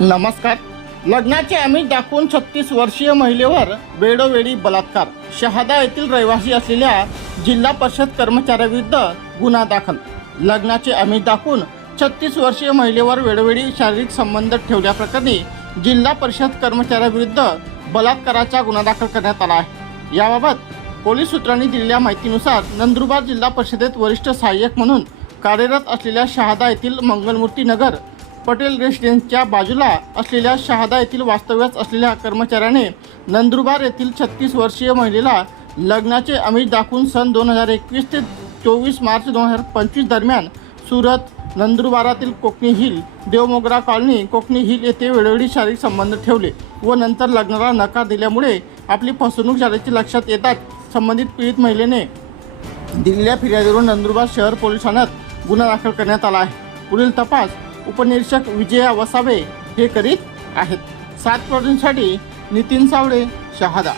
नमस्कार. लग्नाचे आमिष दाखवून छत्तीस वर्षीय महिलेवर वेळोवेळी बलात्कार. शहादा येथील रहिवासी असलेल्या जिल्हा परिषद कर्मचाऱ्याविरुद्ध गुन्हा दाखल. लग्नाचे आमिष दाखवून छत्तीस वर्षीय महिलेवर वेळोवेळी शारीरिक संबंध ठेवल्याप्रकरणी जिल्हा परिषद कर्मचाऱ्याविरुद्ध बलात्काराचा गुन्हा दाखल करण्यात आला आहे. याबाबत पोलीस सूत्रांनी दिलेल्या माहितीनुसार नंदुरबार जिल्हा परिषदेत वरिष्ठ सहाय्यक म्हणून कार्यरत असलेल्या शहादा येथील मंगलमूर्ती नगर पटेल रेसिडेन्सच्या बाजूला असलेल्या शहादा येथील वास्तव्यास असलेल्या कर्मचाऱ्याने नंदुरबार येथील छत्तीस वर्षीय महिलेला लग्नाचे आमिष दाखवून सन दोन हजार एकवीस ते चोवीस मार्च दोन हजार पंचवीस दरम्यान Surat नंदुरबारातील Kokani hill Devmogra colony Kokani hill येथे वेळोवेळी शारीरिक संबंध ठेवले व नंतर लग्नाला नकार दिल्यामुळे आपली फसवणूक झाल्याचे लक्षात येताच संबंधित पीडित महिलेने दिलेल्या फिर्यादीवरून नंदुरबार शहर पोलीस ठाण्यात गुन्हा दाखल करण्यात आला आहे. पुढील तपास उपनिरीक्षक विजया वसावे हे करीत आहेत. सात प्रॉडींसाठी नितीन सावळे शहादा.